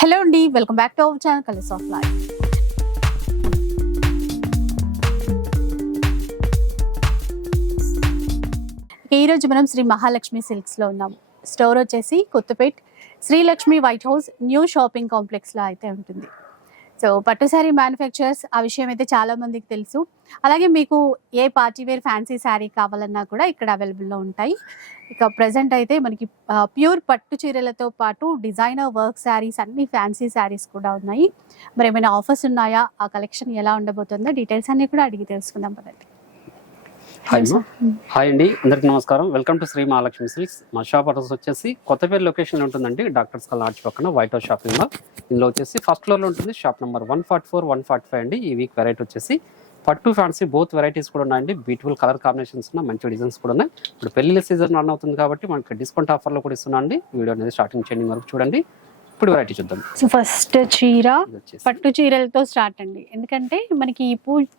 Hello అండి welcome back to our channel colours of life ఈరోజు మనం శ్రీ మహాలక్ష్మి సిల్క్స్లో ఉన్నాం స్టోర్ వచ్చేసి Kothapet Srilakshmi white house new shopping కాంప్లెక్స్లో అయితే ఉంటుంది. సో పట్టు శారీ మ్యానుఫ్యాక్చరర్స్ ఆ విషయం అయితే చాలా మందికి తెలుసు. అలాగే మీకు ఏ పార్టీ వేర్ ఫ్యాన్సీ శారీ కావాలన్నా కూడా ఇక్కడ అవైలబుల్లో ఉంటాయి. ఇక ప్రజెంట్ అయితే మనకి ప్యూర్ పట్టు చీరలతో పాటు డిజైనర్ వర్క్ శారీస్ అన్ని ఫ్యాన్సీ శారీస్ కూడా ఉన్నాయి. మరి ఏమైనా ఆఫర్స్ ఉన్నాయా? ఆ కలెక్షన్ ఎలా ఉండబోతుందో డీటెయిల్స్ అన్ని కూడా అడిగి తెలుసుకుందాం పదండి. హాయ్. హాయ్ అండి. అందరికి నమస్కారం. Welcome to Shri Mahalakshmi silks మా షాప్ అడ్రస్ వచ్చేసి కొత్తపేట లొకేషన్ ఉంటుందండి. డాక్టర్స్ కల్ ఆర్చ్ పక్కన వైట్ హౌస్ షాపింగ్లో ఇందులో వచ్చేసి ఫస్ట్ ఫ్లోర్లో ఉంటుంది. Shop number one forty four one forty five అండి. ఈ వీక్ వెరైటీ వచ్చేసి పట్టు ఫ్యాన్సీ బోత్ వెరైటీస్ కూడా ఉన్నాయండి. బ్యూటిఫుల్ కలర్ కాంబినేషన్స్ ఉన్నాయి మంచి డిజైన్స్ కూడా ఉన్నాయి. ఇప్పుడు పెళ్ళి సీజన్ రన్ అవుతుంది కాబట్టి మనకి డిస్కౌంట్ ఆఫర్లో కూడా ఇస్తున్నాం అండి వీడియో అనేది స్టార్టింగ్ చేయండి వరకు చూడండి. ఇప్పుడు వెరైటీ చూద్దాం. సో ఫస్ట్ చీర పట్టు చీరలతో స్టార్ట్ అండి. ఎందుకంటే మనకి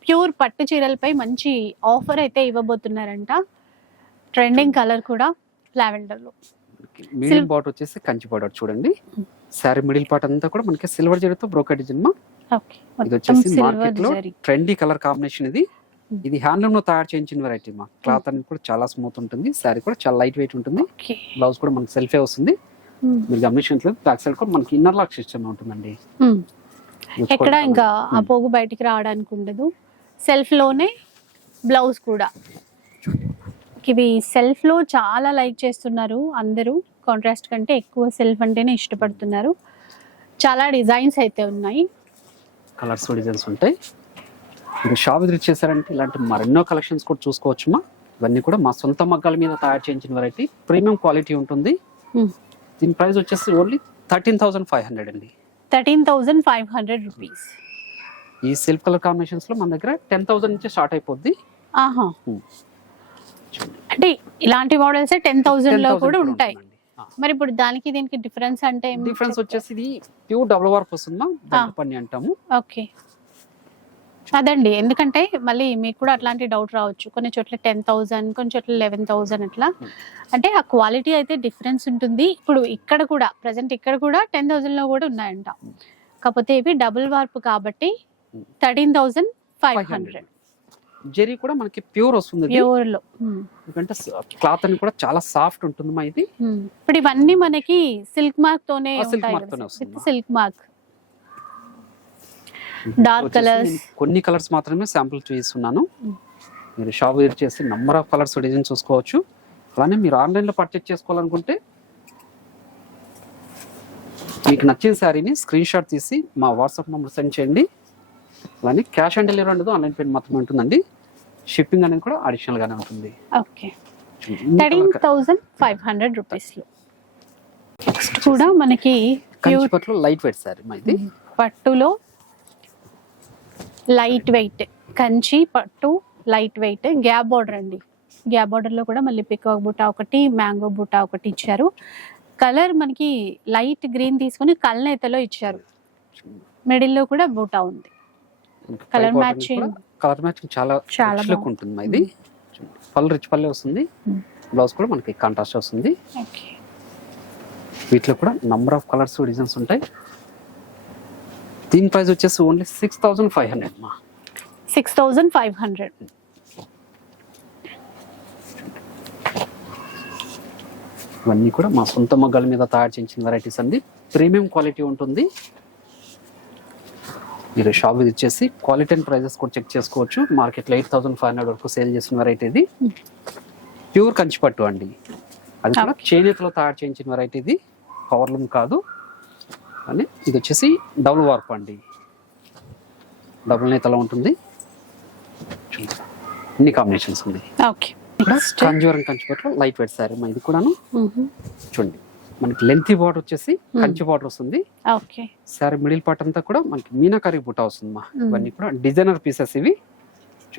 ప్యూర్ పట్టు చీరలపై మంచి ఆఫర్ అయితే ఇవ్వబోతున్నారంట. ట్రెండింగ్ కలర్ కూడా లావెండర్లో. మిడిల్ పార్ట్ వచ్చేసి కంచి పార్ట్ చూడండి. శారీ మిడిల్ పార్ట్ అంతా కూడా మనకి సిల్వర్ జరీతో బ్రోకెట్ డిజైన్ మా. ఓకే ఇది వచ్చేసి మార్కెట్లో ట్రెండీ కలర్ కాంబినేషన్ ఇది. Hmm. ఇది హ్యాండ్లూమ్లో తయారు చేయించిన వెరైటీ మా. క్లాత్ అనేది కూడా చాలా స్మూత్ ఉంటుంది. శారీ కూడా చాలా లైట్ వెయిట్ ఉంటుంది బ్లౌజ్ కూడా మనకి సెల్ఫే వస్తుంది. మీరు గమనించినట్లయితే బ్యాక్ సైడ్ కూడా మనకి ఇన్నర్ లాక్ సిస్టమ్ ఉంటుందండి. ఎక్కడ ఇంకా ఆ Hmm. పోగు బయటికి రావడానికి ఉండదు. సెల్ఫ్లోనే బ్లౌజ్ కూడా. ఇవి సెల్ఫ్లో చాలా లైక్ చేస్తున్నారు అందరూ. కాంట్రాస్ట్ కంటే ఎక్కువ సెల్ఫ్ అంటేనే ఇష్టపడుతున్నారు. చాలా డిజైన్స్ అయితే ఉన్నాయి. కలర్స్ డిజైన్స్ ఉంటాయి. మీరు షాప్ విజిట్ చేశారంటే ఇలాంటి మరెన్నో కలెక్షన్స్ కూడా చూసుకోవచ్చు మా ఇవన్నీ కూడా మా సొంత మగ్గాల మీద తయారు చేయించిన వెరైటీ ప్రీమియం క్వాలిటీ ఉంటుంది. Hmm. దీని ప్రైస్ వచ్చేసి only thirteen thousand five hundred అండి. Thirteen thousand five hundred rupees. ఈ సిల్క్ కలర్ కాంబినేషన్స్లో మన దగ్గర టెన్ థౌసండ్ నుంచి స్టార్ట్ అయిపోద్ది. ఆహా. అంటే ఇలాంటి మోడల్స్ టెన్ థౌజండ్లో 10,000 కూడా ఉంటాయి. మరి ఇప్పుడు దానికి దీనికి డిఫరెన్స్ అంటే డిఫరెన్స్? వచ్చేసి ఇది ప్యూర్ డబుల్ వర్క్ వస్తుందా పని అంటాము. ఓకే. అదండి ఎందుకంటే మళ్ళీ మీకు కూడా అట్లాంటి డౌట్ రావచ్చు కొన్ని చోట్ల టెన్ థౌజండ్ కొన్ని చోట్ల లెవెన్ థౌజండ్ అట్లా. అంటే ఆ క్వాలిటీ అయితే డిఫరెన్స్ ఉంటుంది ఇప్పుడు ఇక్కడ కూడా ప్రజెంట్ ఇక్కడ కూడా టెన్ థౌజండ్లో కూడా ఉన్నాయంట కాకపోతే ఇవి డబుల్ వార్ప్ కాబట్టి. Thirteen thousand five 500. Hundred zari కూడా మనకి ప్యూర్ వస్తుంది. ప్యూర్లో. ఎందుకంటే క్లాత్ అని కూడా చాలా సాఫ్ట్ ఉంటుంది మా ఇది. ఇప్పుడు ఇవన్నీ మనకి సిల్క్ మార్క్ తోనే తోనే వస్తుంది. Silk mark Colours. నేను కొన్ని కలర్స్ మాత్రమే శాంపుల్ చూపిస్తున్నాను. మీరు షాప్ విజిట్ చేసి నంబర్ ఆఫ్ కలర్స్ డిజైన్ చూసుకోవచ్చు. అలానే మీరు ఆన్లైన్లో పర్చేస్ చేసుకోవాలనుకుంటే మీకు నచ్చిన శారీని స్క్రీన్ షాట్ తీసి మా వాట్సాప్ నెంబర్ సెండ్ చేయండి. అలానే క్యాష్ ఆన్ డెలివరీ ఉండదు ఆన్లైన్ పేమెంట్ మాత్రమే ఉంటుందండి. షిప్పింగ్ అనేది కూడా అడిషనల్ గానే ఉంటుంది. Okay. Thirteen thousand five hundred రూపీస్లో నెక్స్ట్ కూడా మనకి పట్లు లైట్ వెయిట్ సారీ ఇది పట్టులో లైట్ వెయిట్ కంచి పట్టు లైట్ వెయిట్ గ్యాప్ బార్డర్ అండి. గ్యాప్ బార్డర్లో కూడా మళ్ళీ పికాక్ బుట్ట ఒకటి మ్యాంగో బుట్ట ఒకటి ఇచ్చారు. కలర్ మనకి లైట్ గ్రీన్ తీసుకుని కల్నేతలో ఇచ్చారు. మిడిల్లో కూడా బూటా ఉంది. Colour matching. కలర్ మ్యాచింగ్ చాలా చాలా లుక్ ఉంటుంది ఇది? పళ్ళు రిచ్ పల్లె వస్తుంది. బ్లౌజ్ కూడా మనకి కాంట్రాస్ట్ వస్తుంది. వీటిలో కూడా నంబర్ ఆఫ్ కలర్స్ డిజైన్స్ ఉంటాయి. దీని ప్రైస్ వచ్చేసి only six thousand five hundred మా సిక్స్ థౌజండ్ ఫైవ్ హండ్రెడ్. ఇవన్నీ కూడా మా సొంత మగ్గాల మీద తయారు చేయించిన వెరైటీస్ అండి. ప్రీమియం క్వాలిటీ ఉంటుంది. మీరు షాప్ విజిట్ చేసి క్వాలిటీ అండ్ ప్రైజెస్ కూడా చెక్ చేసుకోవచ్చు. మార్కెట్లో ఎయిట్ థౌసండ్ ఫైవ్ హండ్రెడ్ వరకు సేల్ చేసిన వెరైటీ ఇది. ప్యూర్ కంచిపట్టు అండి. అది కూడా చేనేతలో తయారు చేయించిన వెరైటీ ఇది. పవర్లూమ్ కాదు. అని ఇది వచ్చేసి డబుల్ వార్ప్ అండి. డబుల్ నేతలో ఉంటుంది. ఇన్ని కాంబినేషన్స్ ఉంది. ఓకే. కంజూరం కంచిపట్లో లైట్ వెయిట్ సారీ ఇది కూడాను. చూడండి. మనకి లెంతీ బార్డర్ వచ్చేసి కంచి బార్డర్ వస్తుంది. ఓకే. సారీ మిడిల్ పార్ట్ అంతా కూడా మనకి మీనాకరి బుట్ట వస్తుంది మా. ఇవన్నీ కూడా డిజైనర్ పీసెస్ ఇవి.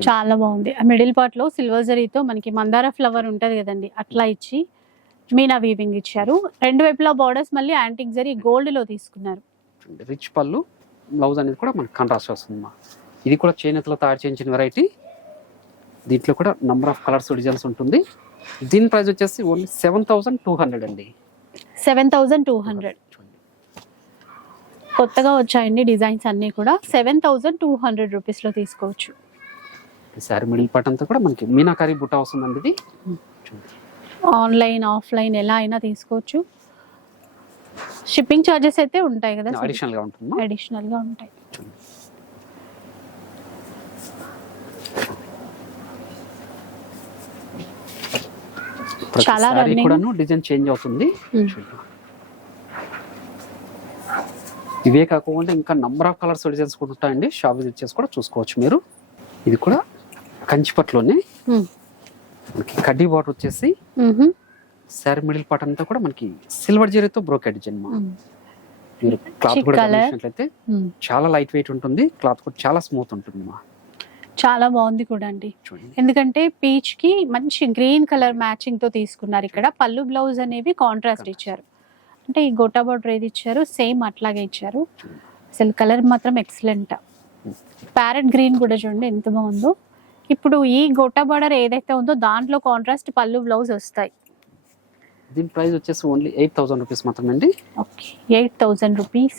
చాలా బాగుంది. ఆ మిడిల్ పార్ట్లో సిల్వర్ జరీతో మనకి మందార ఫ్లవర్ ఉంటది కదండి అట్లా ఇచ్చి మీనా వీవింగ్ ఇచ్చారు. రెండు వైపులా బార్డర్స్ మళ్ళీ యాంటిక్ జరీ గోల్డ్లో తీసుకున్నారు. రిచ్ పళ్ళు బ్లౌజ్ అనేది కూడా మనకి కాంట్రాస్ట్ వస్తుంది మా ఇది కూడా చేనేతలో తయారు చేయించిన వెరైటీ దీంట్లో కూడా నంబర్ ఆఫ్ కలర్స్ డిజైన్స్ ఉంటుంది. దీని ప్రైస్ వచ్చేసి only seven thousand two hundred అండి. సెవెన్ థౌజండ్ టూ హండ్రెడ్ కొత్తగా వచ్చాయండి డిజైన్స్ అన్నీ కూడా. సెవెన్ థౌజండ్ టూ హండ్రెడ్ రూపీస్లో తీసుకోవచ్చు. ఈ శారీ మిడిల్ పార్ట్ అంతా కూడా మనకి మీనాకారి బుట్ట వస్తుందండి ఇది. చూడండి. ఆన్లైన్ ఆఫ్లైన్ ఎలా అయినా తీసుకోవచ్చు షిప్పింగ్ ఛార్జెస్ అయితే ఉంటాయి కదా అడిషనల్గా ఉంటుందా అడిషనల్గా ఉంటాయి చూడండి. ప్రతి చాలా. కూడాను డిజైన్ చేంజ్ అవుతుంది Hmm. ఇవే కాకుండా ఇంకా నంబర్ ఆఫ్ కలర్స్ డిజైన్స్ కూడా ఉంటాయండి షాప్ విజిట్ చేసి కూడా చూసుకోవచ్చు మీరు ఇది కూడా కంచిపట్లోనే మ్మ్. మనకి కడ్డీ బార్డర్ వచ్చేసి. శారీ మిడిల్ పార్ట్ అంతా కూడా మనకి సిల్వర్ జరీతో బ్రోకెడ్ డిజైన్ మా మ్మ్. మీరు క్లాత్ కూడా. గమనించినట్లయితే మ్మ్. చాలా లైట్ వెయిట్ ఉంటుంది క్లాత్ కూడా చాలా స్మూత్ ఉంటుంది మా. చాలా బాగుంది కూడా అండి. ఎందుకంటే పీచ్కి మంచి గ్రీన్ కలర్ మ్యాచింగ్తో తీసుకున్నారు ఇక్కడ. పళ్ళు బ్లౌజ్ అనేవి కాంట్రాస్ట్ ఇచ్చారు. అంటే ఈ గోటా బార్డర్ ఏది ఇచ్చారు సేమ్ అట్లాగే ఇచ్చారు. అసలు కలర్ మాత్రం ఎక్సలెంట్ ప్యారెట్ గ్రీన్ కూడా చూడండి ఎంత బాగుందో. ఇప్పుడు ఈ గోటా బార్డర్ ఏదైతే ఉందో దాంట్లో కాంట్రాస్ట్ పళ్ళు బ్లౌజ్ వస్తాయి. దీని ప్రైస్ వచ్చేసి ఓన్లీ ఎయిట్ థౌసండ్ రూపీస్ మాత్రమే అండి ఓకే ఎయిట్ థౌజండ్ రూపీస్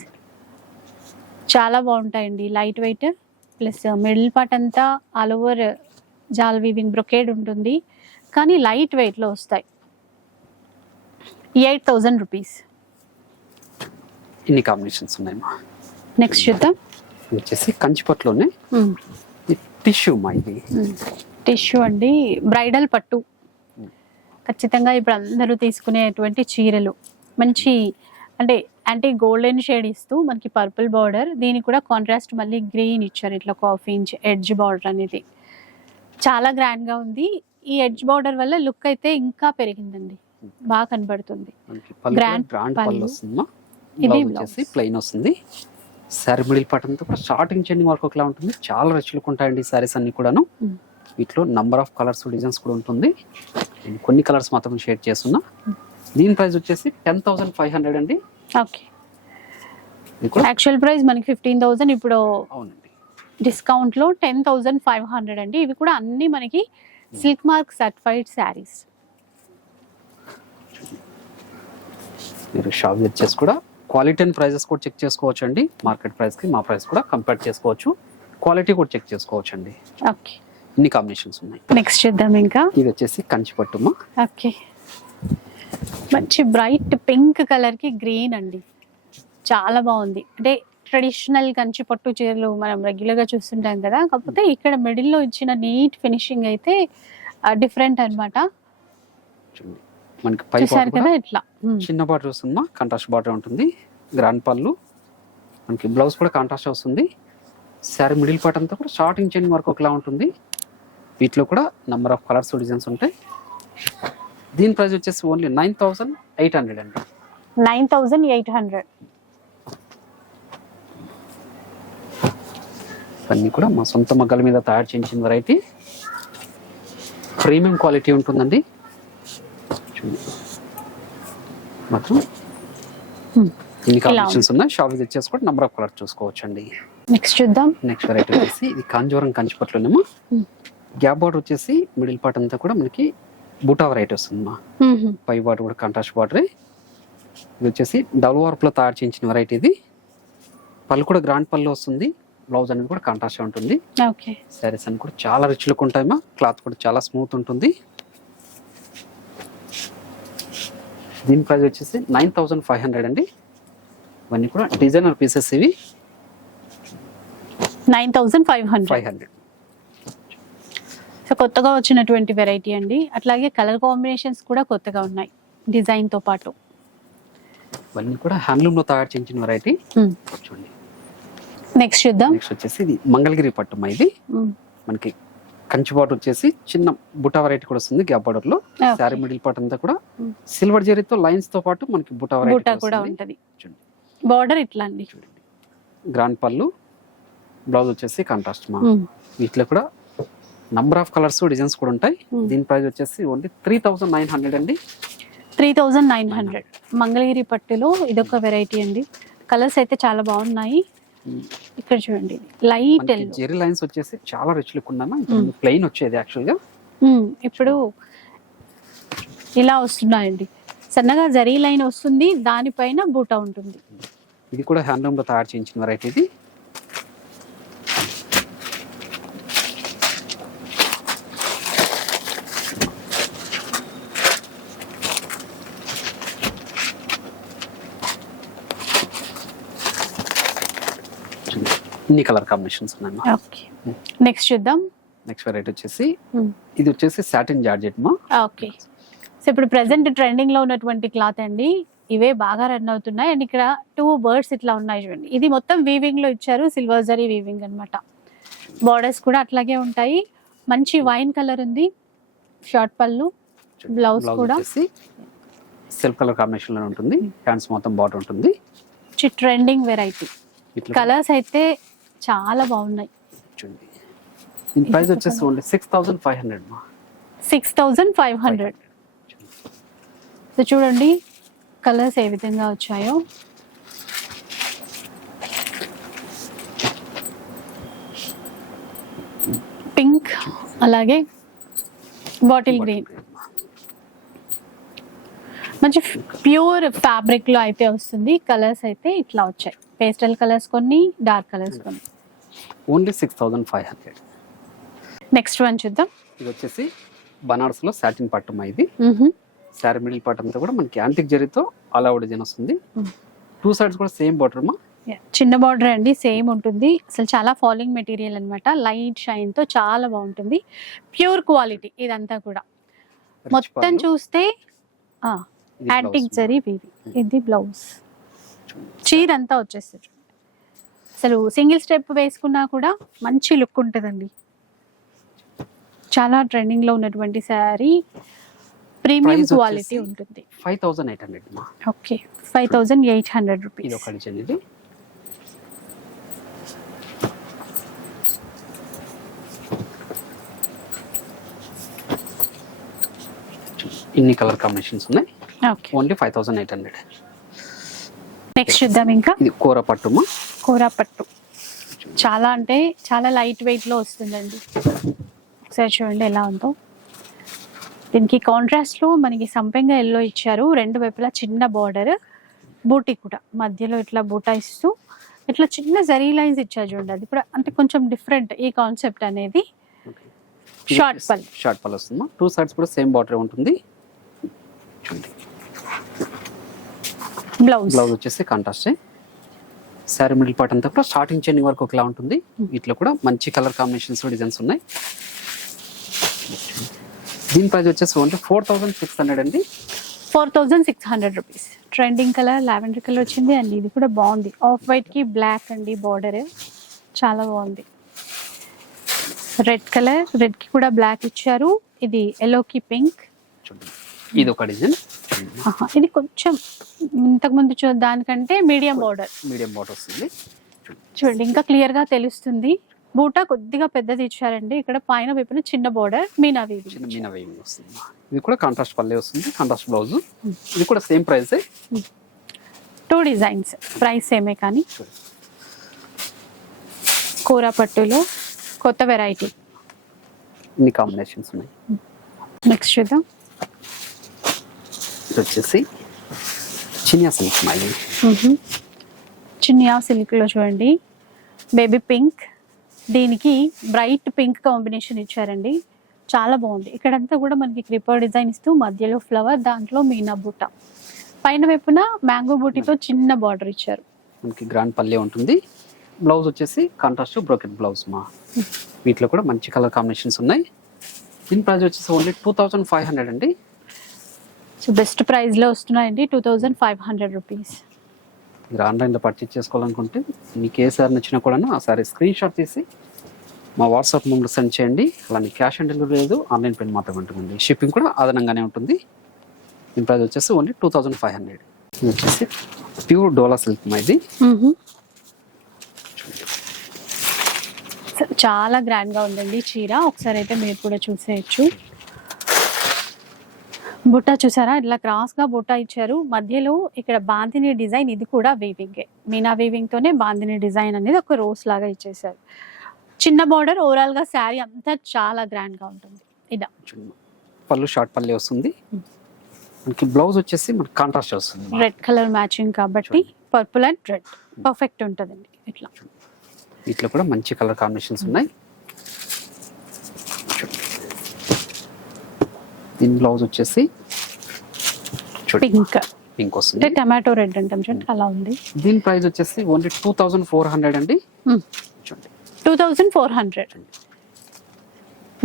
చాలా బాగుంటాయండి light weight plus middle part అంతా ఆల్ ఓవర్ జాల్ వీవింగ్ బ్రొకేడ్ ఉంటుంది. కానీ లైట్ వెయిట్లో వస్తాయి. ఎయిట్ థౌజండ్ రూపీస్ ఇన్ని కాంబినేషన్స్ ఉన్నాయి మా నెక్స్ట్ చూద్దాం. వచ్చేసి కంచిపట్లోనే టిష్యూ మా ఇది. టిష్యూ అండి బ్రైడల్ పట్టు. ఖచ్చితంగా ఇప్పుడు అందరూ తీసుకునేటువంటి చీరలు. మంచి అంటే అంటే గోల్డెన్ షేడ్ ఇస్తూ మనకి పర్పుల్ బార్డర్. దీనికి కూడా కాంట్రాస్ట్ మళ్ళీ గ్రీన్ ఇచ్చారు ఇట్లా కాఫీ ఇంచ్ ఎడ్జ్ బార్డర్ అనేది. చాలా grand గా ఉంది. ఈ ఎడ్జ్ బార్డర్ వల్ల లుక్ అయితే ఇంకా పెరిగిందండి. బాగా కనబడుతుంది. గ్రాండ్ ఇది ప్లెయిన్ వస్తుంది. శారీ మిడిల్ పార్ట్ అంతా కూడా స్టార్టింగ్ చెండింగ్ వరకు ఒకలా ఉంటుంది. చాలా రిచ్లుక్ ఉంటాయండి శారీస్ అన్ని కూడాను. వీటిలో నంబర్ ఆఫ్ కలర్స్ డిజైన్స్ కూడా ఉంటుంది. నేను కొన్ని కలర్స్ మాత్రం షేర్ చేస్తున్నా. దీని ప్రైస్ వచ్చేసి టెన్ థౌసండ్ ఫైవ్ హండ్రెడ్ అండి. ఓకే. యాక్చువల్ ప్రైస్ మనకి ఫిఫ్టీన్ థౌసండ్ ఇప్పుడు అవునండి. డిస్కౌంట్లో టెన్ థౌజండ్ ఫైవ్ హండ్రెడ్ అండి. ఇవి కూడా అన్ని మనకి సిల్క్ మార్క్ సర్టిఫైడ్ శారీస్ మీరు షాప్ చేసి కూడా క్వాలిటీ అండ్ ప్రైజెస్ కూడా చెక్ చేసుకోవచ్చు అండి మార్కెట్ ప్రైస్కి మా ప్రైస్ కూడా కంపేర్ చేసుకోవచ్చు. క్వాలిటీ కూడా చెక్ చేసుకోవచ్చు అండి ఓకే. ఇన్ని కాంబినేషన్స్ ఉన్నాయి. నెక్స్ట్ చూద్దాం ఇంకా. ఇది వచ్చేసి కంచి పట్టుమా ఓకే. మంచి బ్రైట్ పింక్ కలర్కి గ్రీన్ అండి. చాలా బాగుంది. అంటే ట్రెడిషనల్ కంచి పట్టు చీరలు మనం రెగ్యులర్గా చూస్తుంటాం కదా. కాకపోతే ఇక్కడ మిడిల్లో ఇచ్చిన నీట్ ఫినిషింగ్ అయితే డిఫరెంట్ అన్నమాట. చూడండి. మనకి పై చూసారు కదా ఇట్లా. చిన్న బార్డర్ వస్తుందా కాంట్రాస్ట్ బార్డర్ ఉంటుంది. గ్రాండ్ పళ్ళు మనకి బ్లౌజ్ కూడా కాంట్రాస్ట్ వస్తుంది. శారీ మిడిల్ పార్ట్ అంతా కూడా స్టార్టింగ్ చెండింగ్ వరకు ఒకలా ఉంటుంది. వీటిలో కూడా నెంబర్ ఆఫ్ కలర్స్ డిజైన్స్ ఉంటాయి. దీని ప్రైస్ వచ్చేసి only nine thousand eight hundred అండి. నైన్ థౌజండ్ ఎయిట్ హండ్రెడ్ ఇవన్నీ కూడా మా సొంత మగ్గల మీద తయారు చేయించిన వెరైటీ ప్రీమియం క్వాలిటీ ఉంటుందండి. చూడండి. మాత్రం ఇన్ని కాంబినేషన్స్ ఉన్నాయి. షాప్ విజిట్ కూడా నెంబర్ ఆఫ్ కలర్ చూసుకోవచ్చు అండి నెక్స్ట్ చూద్దాం. నెక్స్ట్ వెరైటీ వచ్చేసి ఇది కాంజీవరం కంచిపట్లోనేమో. గ్యాప్ బార్డర్ వచ్చేసి మిడిల్ పార్ట్ అంతా కూడా మనకి బూటా వెరైటీ వస్తుంది మా పై బార్డర్ కూడా కాంట్రాస్ట్ బార్డర్ ఇది వచ్చేసి డబుల్ వార్ప్లో తయారు చేయించిన వెరైటీ ఇది. పళ్ళు కూడా గ్రాండ్ పళ్ళు వస్తుంది. బ్లౌజ్ అనేది కూడా కాంట్రాస్ట్ ఉంటుంది. ఓకే. శారీస్ అన్ని కూడా చాలా రిచ్ లుక్ ఉంటాయమ్మా. క్లాత్ కూడా చాలా స్మూత్ ఉంటుంది. దీని ప్రైస్ వచ్చేసి నైన్ థౌసండ్ ఫైవ్ హండ్రెడ్ అండి. ఇవన్నీ కూడా డిజైనర్ పీసెస్ ఇవి. Nine thousand five hundred. Five hundred. So కొత్తగా వచ్చినటువంటి వెరైటీ అండి. అట్లాగే కలర్ కాంబినేషన్స్ కూడా కొత్తగా ఉన్నాయి డిజైన్తో పాటు. ఇవన్నీ కూడా హ్యాండ్లూమ్లో తయారు చేయించిన వెరైటీ చూడండి. నెక్స్ట్ చూద్దాం. నెక్స్ట్ వచ్చేసి ఇది మంగళగిరి పట్టుమా ఇది. మనకి కంచి బార్డర్ వచ్చేసి చిన్న బుటా వెరైటీ కూడా వస్తుంది గ్యాప్ బార్డర్లో. శారీ మిడిల్ పార్ట్ అంతా కూడా. సిల్వర్ జరీతో లైన్స్తో పాటు మనకి బుటా వెరైటీ కూడా ఉంటది. బార్డర్ ఇట్లా అండి. చూడండి. గ్రాండ్ పళ్ళు బ్లౌజ్ వచ్చేసి కాంట్రాస్ట్ మా. వీటిలో కూడా నంబర్ ఆఫ్ కలర్స్ డిజైన్స్ కూడా ఉంటాయి. దీని ప్రైస్ వచ్చేసి only three thousand nine hundred అండి. Three thousand nine hundred Mangalagiri పట్టులో ఇదొక వెరైటీ అండి. కలర్స్ అయితే చాలా బాగున్నాయి. ఇక్కడ చూడండి. లైట్ జెరీ లైన్స్ వచ్చేసి చాలా రిచ్ లుక్ ఉన్నామా ప్లెయిన్ వచ్చేది యాక్చువల్గా. ఇప్పుడు ఇలా వస్తున్నాయండి. సన్నగా జరీ లైన్ వస్తుంది దానిపైన బూటా ఉంటుంది. ఇది కూడా హ్యాండ్లూమ్లో తయారు చేయించిన వెరైటీ ఇది. ఇన్ని కలర్ కాంబినేషన్స్ ఉన్నాయి ఓకే. నెక్స్ట్ చూద్దాం. నెక్స్ట్ వెరైటీ వచ్చేసి. ఇది వచ్చేసి సాటిన్ జార్జెట్ మా. ఓకే. సో ఇప్పుడు ప్రెసెంట్ ట్రెండింగ్లో ఉన్నటువంటి క్లాత్ అండి. ఇవే బాగా రన్ అవుతున్నాయి. అండ్ ఇక్కడ టూ బర్డ్స్ ఇట్లా ఉన్నాయి చూడండి. ఇది మొత్తం వీవింగ్లో ఇచ్చారు. సిల్వర్ జరీ వీవింగ్ అన్నమాట. బార్డర్స్ కూడా అట్లాగే ఉంటాయి. మంచి వైన్ కలర్ ఉంది. షార్ట్ పళ్ళు Blouse కూడా. సెల్ఫ్ కలర్ కాంబినేషన్లో ఉంటుంది. హ్యాండ్స్ మొత్తం బాట్ ఉంటుంది. ట్రెండింగ్ వెరైటీ కలర్స్ అయితే చాలా బాగున్నాయి. చూడండి. దీని ప్రైస్ వచ్చేసి only six thousand five hundred మా. Six thousand five hundred. So చూడండి కలర్స్ ఏ విధంగా వచ్చాయో. పింక్ అలాగే బాటిల్ గ్రీన్. మంచి ప్యూర్ ఫ్యాబ్రిక్లో అయితే వస్తుంది కలర్స్ అయితే ఇట్లా వచ్చాయి. పేస్టల్ కలర్స్ కొన్ని డార్క్ కలర్స్ కొన్ని. Only six thousand five hundred. Next one చూద్దాం. ఇది వచ్చేసి బనారస్లో సాటిన్ పట్టు ఇది. శారీ మిడిల్ పార్ట్ అంతా కూడా మనకి యాంటిక్ జరీతో అలా డిజైన్ వస్తుంది. టూ సైడ్స్ కూడా సేమ్ బార్డర్ మా. చిన్న బార్డర్ అండి సేమ్ ఉంటుంది. అసలు చాలా ఫాలింగ్ మెటీరియల్ అన్నమాట. లైట్ షైన్తో చాలా బాగుంటుంది. ప్యూర్ క్వాలిటీ ఇదంతా కూడా. మొత్తం. చూస్తే యాంటిక్. జరీ వీవి ఇది బ్లౌజ్. చీర అంతా వచ్చేస్తుంది. అసలు సింగిల్ స్టెప్ వేసుకున్నా కూడా మంచి లుక్ ఉంటుందండి. చాలా ట్రెండింగ్లో ఉన్నటువంటి శారీ. ప్రీమియం క్వాలిటీ ఉంటుంది. ఫైవ్ థౌసండ్ ఎయిట్ హండ్రెడ్ మా. Okay. Five thousand eight hundred rupees ఇది ఇన్ని కలర్ కాంబినేషన్స్ ఉన్నాయి. Okay. Only five thousand eight hundred next చూద్దాం ఇంకా. ఇది కూర పట్టుమా? కూర పట్టు. చాలా అంటే చాలా లైట్ వెయిట్లో వస్తుందండి. ఒకసారి చూడండి ఎలా ఉందో. దీనికి కాంట్రాస్ట్లో మనకి సంపెంగ ఎల్లో ఇచ్చారు. రెండు వైపులా చిన్న బార్డర్ బూటీ కూడా. మధ్యలో ఇట్లా బూటా ఇస్తూ ఇట్లా చిన్న జరీ లైన్స్ ఇచ్చారు చూడండి. అది కూడా అంటే కొంచెం డిఫరెంట్ ఈ కాన్సెప్ట్ అనేది. షార్ట్ పల్ షార్ట్ పల్ వస్తుందా? టూ సైడ్స్ కూడా సేమ్ బార్డర్ ఉంటుంది. చూడండి. బ్లౌజ్ బ్లౌజ్ వచ్చేసి కాంట్రాస్ట్ శారీ మిడిల్ పార్ట్ అంతా కూడా స్టార్టింగ్ చెన్నింగ్ వరకు ఒకలా ఉంటుంది. వీటిలో కూడా మంచి కలర్ కాంబినేషన్స్ డిజైన్స్ ఉన్నాయి. దీని ప్రైస్ వచ్చేసి only four thousand six hundred అండి. Four thousand six hundred rupees trending colour lavender colour వచ్చింది అండ్ ఇది కూడా బాగుంది. ఆఫ్ వైట్కి బ్లాక్ అండి బార్డర్ చాలా బాగుంది. రెడ్ కలర్ రెడ్కి కూడా బ్లాక్ ఇచ్చారు. ఇది ఎల్లో కి పింక్ ఇది ఒక డిజైన్ ఇది కొంచెం ఇంతకు ముందు చూ దానికంటే మీడియం బార్డర్ మీడియం బార్డర్ వస్తుంది. చూడండి. ఇంకా క్లియర్గా తెలుస్తుంది. బూటా కొద్దిగా పెద్దది ఇచ్చారండి. ఇక్కడ పైన వైపున చిన్న బార్డర్ మీనా వీవి చిన్న మీన వేయింగ్ వస్తుంది. ఇది కూడా కాంట్రాస్ట్ పల్లె వస్తుంది కాంట్రాస్ట్ బ్లౌజ్ ఇది కూడా same price two designs price సేమే కానీ. కూర పట్టులో కొత్త వెరైటీ ఇన్ని కాంబినేషన్స్ ఉన్నాయి. నెక్స్ట్ చూద్దాం. ఇది వచ్చేసి చినియా సిల్క్ మళ్ళీ చిన్న సిల్క్లో చూడండి. Baby pink. దీనికి బ్రైట్ పింక్ కాంబినేషన్ ఇచ్చారండి. చాలా బాగుంది. ఇక్కడంతా కూడా మనకి క్రిపర్ డిజైన్ ఇస్తూ మధ్యలో ఫ్లవర్ దాంట్లో మీనా బుట్ట పైన వైపున మ్యాంగో బూటీతో చిన్న బార్డర్ ఇచ్చారు. మనకి గ్రాండ్ పల్లె ఉంటుంది. బ్లౌజ్ వచ్చేసి కాంట్రాస్ట్ బ్రోకెట్ బ్లౌజ్ మా. వీటిలో కూడా మంచి కలర్ కాంబినేషన్స్ ఉన్నాయి. దీని ప్రైస్ వచ్చేసి only two thousand five hundred అండి. సో బెస్ట్ ప్రైస్లో వస్తున్నాయండి two thousand five hundred rupees. మీరు ఆన్లైన్లో పర్చేస్ చేసుకోవాలనుకుంటే మీకు ఏ సారీ నచ్చినా కూడా ఆ సారీ స్క్రీన్ షాట్ తీసి మా వాట్సాప్ నెంబర్ సెండ్ చేయండి. అలానే క్యాష్ ఆన్ డెలివరీ లేదు ఆన్లైన్ పేమెంట్ మాత్రమే ఉంటుందండి. షిప్పింగ్ కూడా అదనంగానే ఉంటుంది. దీని ప్రైస్ వచ్చేసి only two thousand five hundred. ఇది వచ్చేసి ప్యూర్ డోలా సిల్క్ మా ఇది. చాలా గ్రాండ్గా ఉందండి చీర. ఒకసారి అయితే మీరు కూడా చూసేయచ్చు. బుట్ట చూసారా? ఇట్లా క్రాస్గా బుట్ట ఇచ్చారు. మధ్యలో ఇక్కడ బాందిని డిజైన్ ఇది కూడా వీవింగ్ మీనా వీవింగ్ తోనే బాందిని డిజైన్ అనేది ఒక రోస్ లాగా ఇచ్చేసారు చిన్న బార్డర్ ఓవరాల్గా శారీ అంతా చాలా గ్రాండ్గా ఉంటుంది. ఇదా. చూడండి. పళ్ళు షార్ట్ పల్లె వస్తుంది. మనకి బ్లౌజ్ వచ్చేసి మనకి కాంట్రాస్ట్ వస్తుంది రెడ్ కలర్ మ్యాచింగ్ కాబట్టి పర్పుల్ అండ్ రెడ్ పర్ఫెక్ట్ ఉంటుందండి. ఇట్లా. వీటిలో కూడా మంచి కలర్ కాంబినేషన్స్ ఉన్నాయి. దీని బ్లౌజ్ వచ్చేసి పింక్. పింక్ వస్తుంది. అంటే టమాటో రెడ్ అంటాం చూడండి అలా ఉంది. దీని ప్రైస్ వచ్చేసి only two thousand four hundred అండి. చూడండి. Two thousand four hundred.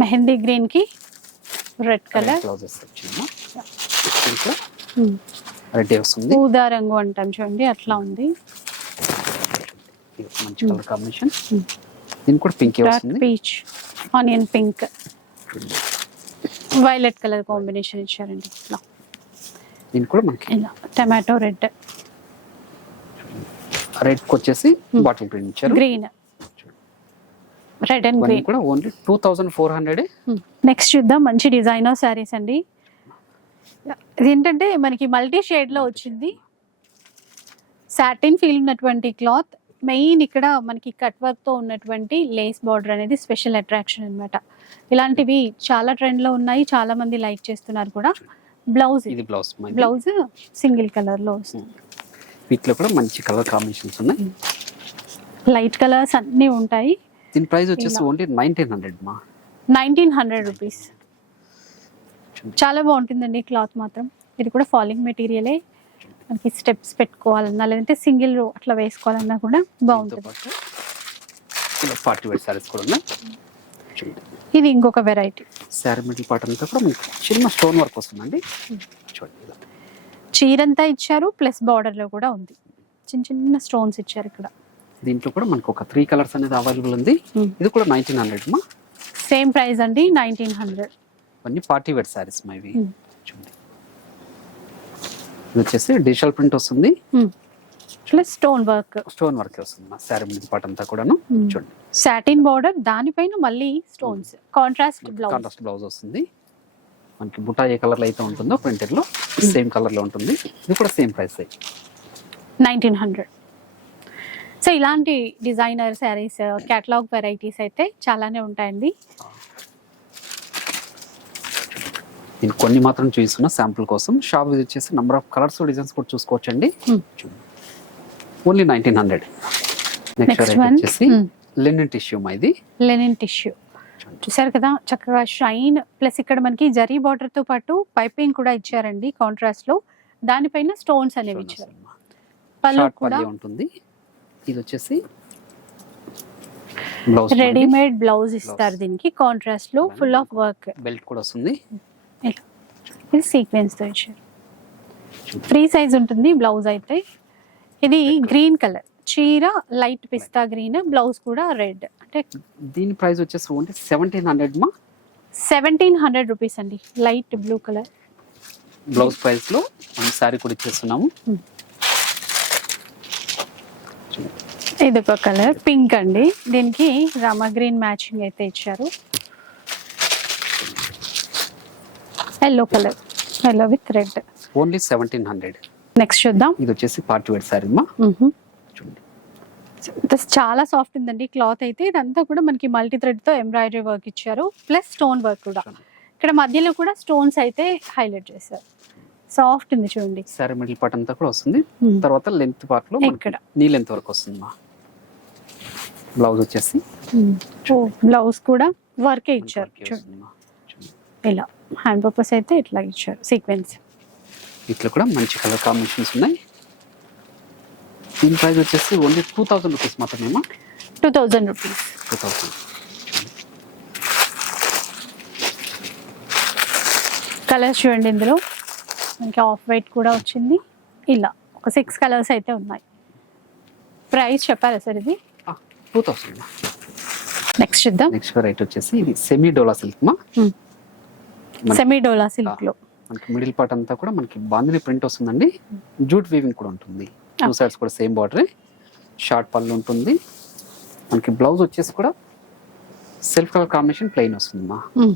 Mehndi గ్రీన్కి రెడ్ కలర్. రెడ్ వస్తుంది? ఊదా రంగు అంటాం చూడండి అట్లా ఉంది. మంచి కలర్ కాంబినేషన్. దీని కూడా పింక్ వస్తుంది. Peach onion pink. Violet colour combination ఇచ్చారండి. ఇట్లా. దీని కూడా మనకి. Tomato red. రెడ్ వచ్చేసి బాటిల్ ప్రింట్ ఇచ్చారు. గ్రీన్ రెడ్ అండ్ గ్రీన్ కూడా only two thousand four hundred next చూద్దాం మంచి డిజైనర్ శారీస్ అండి. ఇది ఏంటంటే మనకి మల్టీ షేడ్లో వచ్చింది. సాటిన్ ఫీల్ ఉన్నటువంటి క్లాత్ మెయిన్ ఇక్కడ మనకి కట్ వర్క్తో ఉన్నటువంటి లేస్ బార్డర్ అనేది స్పెషల్ అట్రాక్షన్ అన్నమాట. ఇలాంటివి చాలా ట్రెండ్లో ఉన్నాయి చాలా మంది లైక్ చేస్తున్నారు కూడా. బ్లౌజ్ ఇది బ్లౌజ్ బ్లౌజ్ సింగిల్ కలర్లో వస్తుంది వీటిలో కూడా మంచి కలర్ కాంబినేషన్స్ ఉన్నాయి. లైట్ కలర్స్ అన్నీ ఉంటాయి. దీని ప్రైస్ వచ్చేసి ఓన్లీ నైన్టీన్ హండ్రెడ్ మా. Nineteen hundred rupees. చాలా బాగుంటుందండి క్లాత్ మాత్రం. ఇది కూడా ఫాలింగ్ మెటీరియలే. మనకి స్టెప్స్ పెట్టుకోవాలన్నా లేదంటే సింగిల్ రో అట్లా వేసుకోవాలన్నా కూడా బాగుంటుంది. పాటు ఇలా పార్టీ వేర్ సారీస్ కూడా ఉన్నాయి. ఇది ఇంకొక వెరైటీ శారీ మిడిల్ పార్ట్ అంతా కూడా చిన్న స్టోన్ వర్క్ వస్తుందండి. చూడండి. చీరంతా ఇచ్చారు ప్లస్ బార్డర్లో కూడా ఉంది. చిన్న చిన్న స్టోన్స్ ఇచ్చారు ఇక్కడ. దీంట్లో కూడా మనకు ఒక త్రీ కలర్స్ అనేది అవైలబుల్ ఉంది. Hmm. ఇది కూడా నైన్టీన్ హండ్రెడ్ మా? సేమ్ ప్రైస్ అండి నైన్టీన్ హండ్రెడ్ ఇవన్నీ పార్టీ వేర్ సారీస్ మా ఇవి. Hmm. చూడండి. ఇది వచ్చేసి డిజిటల్ ప్రింట్ వస్తుంది. Plus stone work. Stone work వస్తుంది శారీ మిడిల్ పార్ట్ అంతా కూడాను. Hmm. చూడండి. సాటిన్ బార్డర్ దానిపైన మళ్ళీ stones contrast blouse contrast blouse వస్తుంది. మనకి బుటా ఏ కలర్లో అయితే ఉంటుందో ప్రింటెడ్లో సేమ్ కలర్లో ఉంటుంది. ఇది కూడా same price nineteen hundred so ఇలాంటి డిజైనర్ శారీస్ క్యాటలాగ్ వెరైటీస్ అయితే చాలానే ఉంటాయండి. నేను కొన్ని మాత్రం చూపిస్తున్నా శాంపుల్ కోసం. షాప్ విజిట్ చేసి నెంబర్ ఆఫ్ కలర్స్ డిజైన్స్ కూడా చూసుకోవచ్చండి. Hmm. Only nineteen hundred next variety వచ్చేసి లెనిన్ టిష్యూ మా ఇది. లెనిన్ టిష్యూ చూసారు కదా? చక్కగా షైన్ ప్లస్ ఇక్కడ మనకి జరీ బార్డర్తో పాటు పైపింగ్ కూడా ఇచ్చారండి కాంట్రాస్ట్లో. దానిపైన స్టోన్స్ అనేవి ఇచ్చారు. పళ్ళు కూడా ఉంటుంది. ఇది వచ్చేసి బ్లౌజ్ రెడీమేడ్ బ్లౌజ్ ఇస్తారు దీనికి. కాంట్రాస్ట్లో ఫుల్ ఆఫ్ వర్క్ బెల్ట్ కూడా వస్తుంది. ఇది సీక్వెన్స్తో ఇచ్చారు. ఫ్రీ సైజ్ ఉంటుంది బ్లౌజ్ అయితే. ఇది గ్రీన్ కలర్ చీర లైట్ పిస్తా గ్రీన్ బ్లౌజ్ కూడా రెడ్ అంటే దీని ప్రైస్ వచ్చేసి ఓన్లీ సెవెంటీన్ హండ్రెడ్ మా? సెవెంటీన్ హండ్రెడ్ రూపీస్ అండి. లైట్ బ్లూ కలర్ బ్లౌజ్ ప్రైస్లో మనం శారీ కూడా ఇచ్చేస్తున్నాము. ఇది ఒక కలర్ పింక్ అండి. దీనికి రామ గ్రీన్ మ్యాచింగ్ అయితే ఇచ్చారు. Yellow colour yellow with red only seventeen hundred next చూద్దాం. ఇది వచ్చేసి పార్టీ వేర్ శారీ మా చూడండి. చాలా సాఫ్ట్ ఉందండి క్లాత్ అయితే. ఇదంతా కూడా మనకి మల్టీ థ్రెడ్తో ఎంబ్రాయిడరీ వర్క్ ఇచ్చారు. ప్లస్ స్టోన్ వర్క్ కూడా. ఇక్కడ మధ్యలో కూడా స్టోన్స్ అయితే హైలైట్ చేశారు. సాఫ్ట్ ఉంది చూడండి. శారీ మిడిల్ పార్ట్ అంతా కూడా వస్తుంది. తర్వాత లెంత్ పార్ట్లో ఇక్కడ. నీ లెంత్ వరకు వస్తుంది మా బ్లౌజ్ వచ్చేసి. బ్లౌజ్ కూడా వర్కే ఇచ్చారు. ఇలా. హ్యాండ్ పర్పస్ అయితే ఇట్లా ఇచ్చారు. సీక్వెన్స్ వీటిలో కూడా మంచి కలర్ కాంబినేషన్స్ ఉన్నాయి. దీని ప్రైస్ వచ్చేసి only two thousand rupees మాత్రమేమా two thousand rupees. Two thousand. Colours చూడండి ఇందులో. మనకి ఆఫ్ వైట్ కూడా వచ్చింది. ఇలా ఒక సిక్స్ కలర్స్ అయితే ఉన్నాయి. ప్రైస్ చెప్పారా సార్ ఇది? Two thousand. నెక్స్ట్ చూద్దాం. నెక్స్ట్ వెరైటీ వచ్చేసి ఇది సెమీ డోలా సిల్క్ మా. సెమీ డోలా సిల్క్లో మనకి మిడిల్ పార్ట్ అంతా కూడా మనకి బాందిని ప్రింట్ వస్తుందండి. జూట్ వీవింగ్ కూడా ఉంటుంది. టూ సైడ్స్ కూడా సేమ్ బార్డర్ షార్ట్ పళ్ళు ఉంటుంది. మనకి బ్లౌజ్ వచ్చేసి కూడా సెల్ఫ్ కలర్ కాంబినేషన్ ప్లెయిన్ వస్తుంది మా మ్మ్.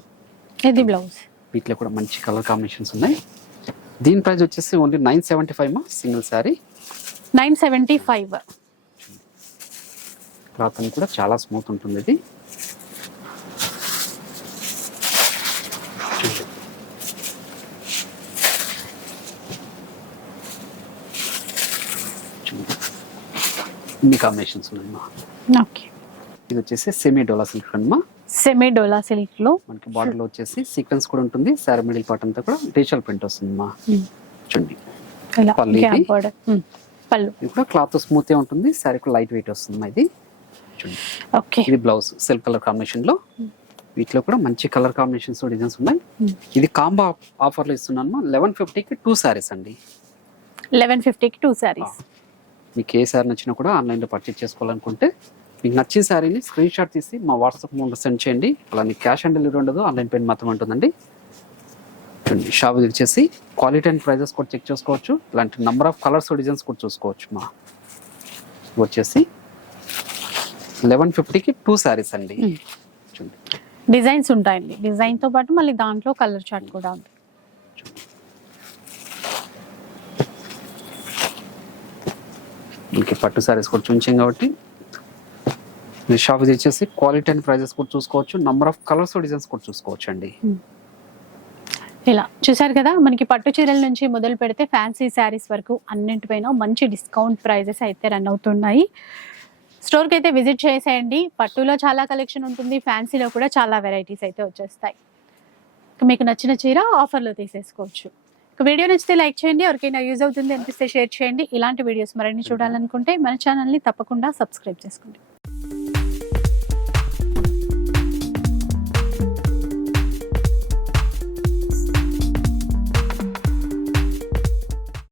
ఇది బ్లౌజ్ వీటిలో కూడా మంచి కలర్ కాంబినేషన్స్ ఉన్నాయి. దీని ప్రైస్ వచ్చేసి ఓన్లీ నైన్ సెవెంటీ ఫైవ్ మా single sari nine seventy five cloth అని కూడా చాలా స్మూత్ ఉంటుంది ఇది కాంబినేషన్స్ ఉన్నాయమ్మా ఓకే. ఇది వచ్చేసి సెమీ డోలా సిల్క్ అమ్మా సెమీ డోలా సిల్క్లో? మనకి బాడీ లో వచ్చేసి సీక్వెన్స్ కూడా ఉంటుంది సారీ మిడిల్ పార్ట్ అంతా కూడా డిజిటల్ ప్రింట్ వస్తుందమ్మా Hmm. చూడండి. పళ్ళు ఇది? కూడా క్లాత్ స్మూత్గా ఉంటుంది సారీ కూడా లైట్ వెయిట్ వస్తుంది ఇది. ఓకే. ఇది బ్లౌజ్ సిల్క్ కలర్ కాంబినేషన్లో. వీటిలో కూడా మంచి కలర్ కాంబినేషన్స్ డిజైన్స్ ఉన్నాయి. ఇది కాంబో ఆఫర్లో ఇస్తున్నాను లెవెన్ ఫిఫ్టీకి టూ సారీస్ అండి. లెవెన్ ఫిఫ్టీకి టూ శారీస్ మీకు ఏ సారీ నచ్చినా కూడా ఆన్లైన్లో పర్చేస్ చేసుకోవాలనుకుంటే మీకు నచ్చిన శారీని స్క్రీన్ షాట్ తీసి మా వాట్సాప్ నెంబర్ సెండ్ చేయండి. అలానే క్యాష్ ఆన్ డెలివరీ ఉండదు ఆన్లైన్ పేమెంట్ మాత్రం ఉంటుందండి. చూడండి షాప్ వచ్చేసి క్వాలిటీ అండ్ ప్రైజెస్ కూడా చెక్ చేసుకోవచ్చు. ఇలాంటి నెంబర్ ఆఫ్ కలర్స్ డిజైన్స్ కూడా చూసుకోవచ్చు మా. వచ్చేసి లెవెన్ ఫిఫ్టీకి టూ శారీస్ అండి. Hmm. డిజైన్స్ ఉంటాయండి. డిజైన్తో పాటు మళ్ళీ దాంట్లో కలర్ చార్ట్ కూడా ఉంది మనకి పట్టు సారీస్ కూడా చూపించాం కాబట్టి. షాప్ తెచ్చేసి క్వాలిటీ అండ్ ప్రైజెస్ కూడా చూసుకోవచ్చు. నంబర్ ఆఫ్ కలర్స్ డిజైన్స్ కూడా చూసుకోవచ్చు అండి hmm. ఇలా చూసారు కదా మనకి పట్టు చీరల నుంచి మొదలు పెడితే ఫ్యాన్సీ శారీస్ వరకు అన్నింటిపైన మంచి డిస్కౌంట్ ప్రైజెస్ అయితే రన్ అవుతున్నాయి. స్టోర్కి అయితే విజిట్ చేసేయండి. పట్టులో చాలా కలెక్షన్ ఉంటుంది ఫ్యాన్సీలో కూడా చాలా వెరైటీస్ అయితే వచ్చేస్తాయి. మీకు నచ్చిన చీర ఆఫర్లో తీసేసుకోవచ్చు. వీడియో నచ్చితే లైక్ చేయండి ఎవరికైనా యూజ్ అవుతుంది అనిపిస్తే షేర్ చేయండి. ఇలాంటి వీడియోస్ మరిన్ని చూడాలనుకుంటే మన ఛానల్ని తప్పకుండా సబ్స్క్రైబ్ చేసుకోండి.